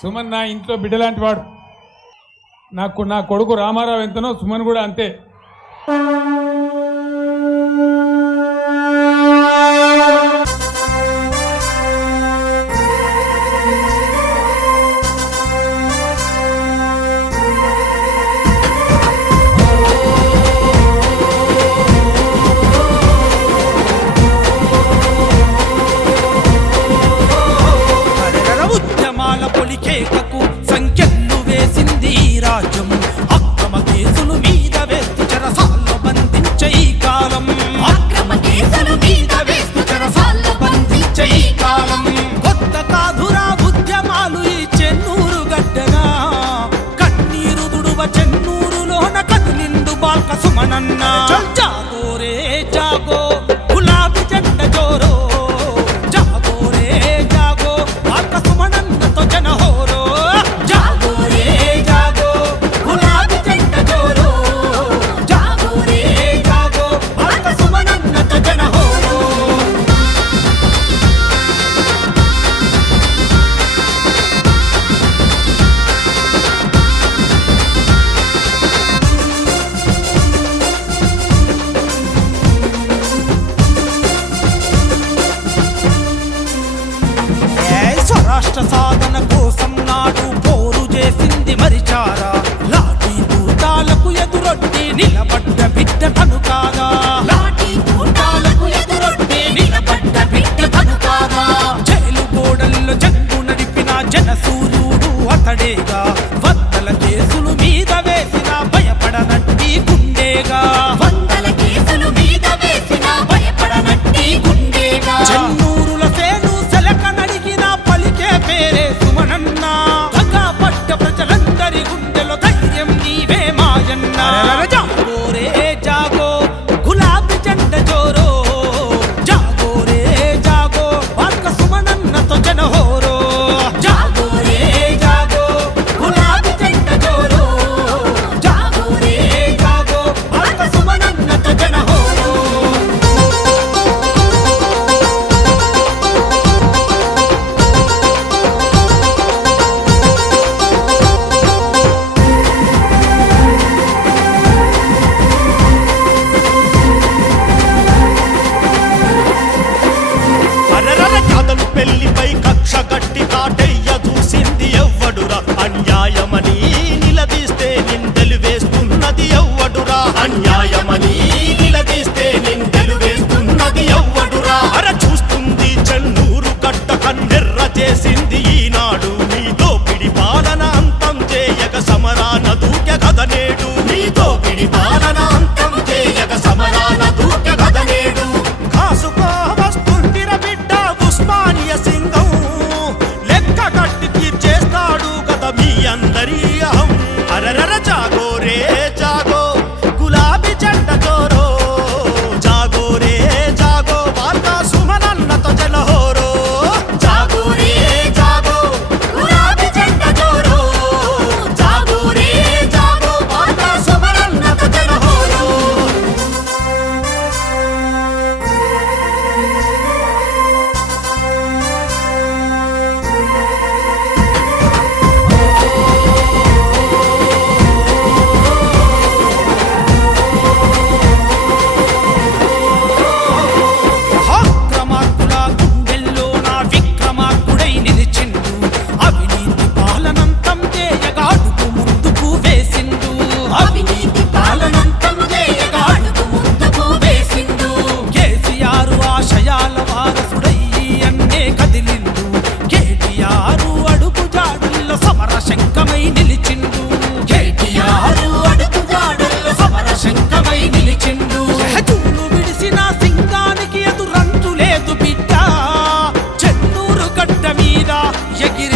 సుమన్ నా ఇంట్లో బిడ్డలాంటి వాడు. నా కొడుకు రామారావు ఎంతనో సుమన్ కూడా అంతే. సంఖ్యలు వేసింది రాజ్యం, అక్రమ కేసులు మీద వేస్తూ చెరసాల్లో బంధించే ఈ కాలం, అక్రమ కేసులు మీద వేస్తూ చెరసాల్లో బంధించే ఈ కాలం. కొత్త కాదురా ఉద్యమాలు ఈ చెన్నూరు గడ్డగా, కన్నీరు దుడువ చెన్నూరులోన కదిలిండు బాల్క సుమనన్న. జాగో రే జాగో గులాబీ జెండ జోరో, జాగో రే జాగో బాల్క సుమనన్నతో జనహోరో. రాష్ట్ర సాధన కోసం నాడు పోరు చేసింది మరిచారా, లాఠీ తూటాలకు ఎదురొట్టి నిలబడ్డ బిడ్డ తను కాదా, లాఠీ తూటాలకు ఎదురొట్టి నిలబడ్డ బిడ్డ తను కాదా. జైలు గోడల్లో జంగు నడిపిన జనసూర్యుడు అతడేగా, వందల కేసులు మీద వేసిన భయపడనట్టి గుండేగా, వందల కేసులు మీద వేసిన భయపడనట్టి గుండేగా. చెన్నూరుల సేను సెలక నడిగిన పలికే పేరే సుమనన్న, దగా పడ్డ ప్రజలందరి గుండెలో ధైర్యం నీవే మాయన్న. జాగో రే జాగో గులాబీ జెండ జోరో, జాగో రే జాగో బాల్క సుమనన్నతో జనహోరో. జాగో రే జాగో గులాబీ జెండ జోరో, జాగో రే జాగో బాల్క సుమనన్నతో జనహోరో. పెళ్లిపై కక్ష గట్టి కాటయ్య చూసింది ఎవ్వడురా, అన్యాయమని నిలదీస్తే నిందెలు వేస్తున్నది ఎవ్వడురా, అన్యాయమని నిలదీస్తే నిందెలు వేస్తున్నది ఎవ్వడురా. అర చూస్తుంది చెన్నూరు గడ్డ కన్నెర్ర చేసింది ఈనాడు, నీ దోపిడి పాలన అంతం చేయక సమరాన దూకె కదనేడు, నీ దోపిడి పాలన అంతం చేయక సమరాన దూకె కదనేడు. కాసుకో వస్తుందిర బిడ్డ ఉస్మానియ సింగం, లెక్క కట్టి తీర్చేస్తాడు కదా మీ అందరి అహం. అరరర జాగో రే జాగో గులాబీ జెండ జోరో, జాగో రే జాగో బాల్క సుమనన్నతో జనహోరో. జాగో రే జాగో గులాబీ జెండ జోరో, జాగో రే జాగో బాల్క సుమనన్నతో జనహోరో. అక్రమార్కుల గుండెల్లో నా విక్రమార్కుడై నిలిచిండు, అవినీతి పాలనంతం చేయగా అడుగు ముందుకు వేసిండు, అవినీతి పాలనంతం చేయగా అడుగు ముందుకు వేసిండు. కేసీఆర్ ఆశయాల వారసుడై అన్నే కదిలిండు, కేటీఆర్ అడుగు జాడల్లో సమర శంఖమై నిలిచిండు, కేటీఆర్ అడుగు జాడల్లో సమర శంఖమై నిలిచిండు. జూలు విడిసిన సింగానికి ఎదురంతు లేదు బిడ్డ, చెన్నూరు గడ్డ మీద ఎగిరి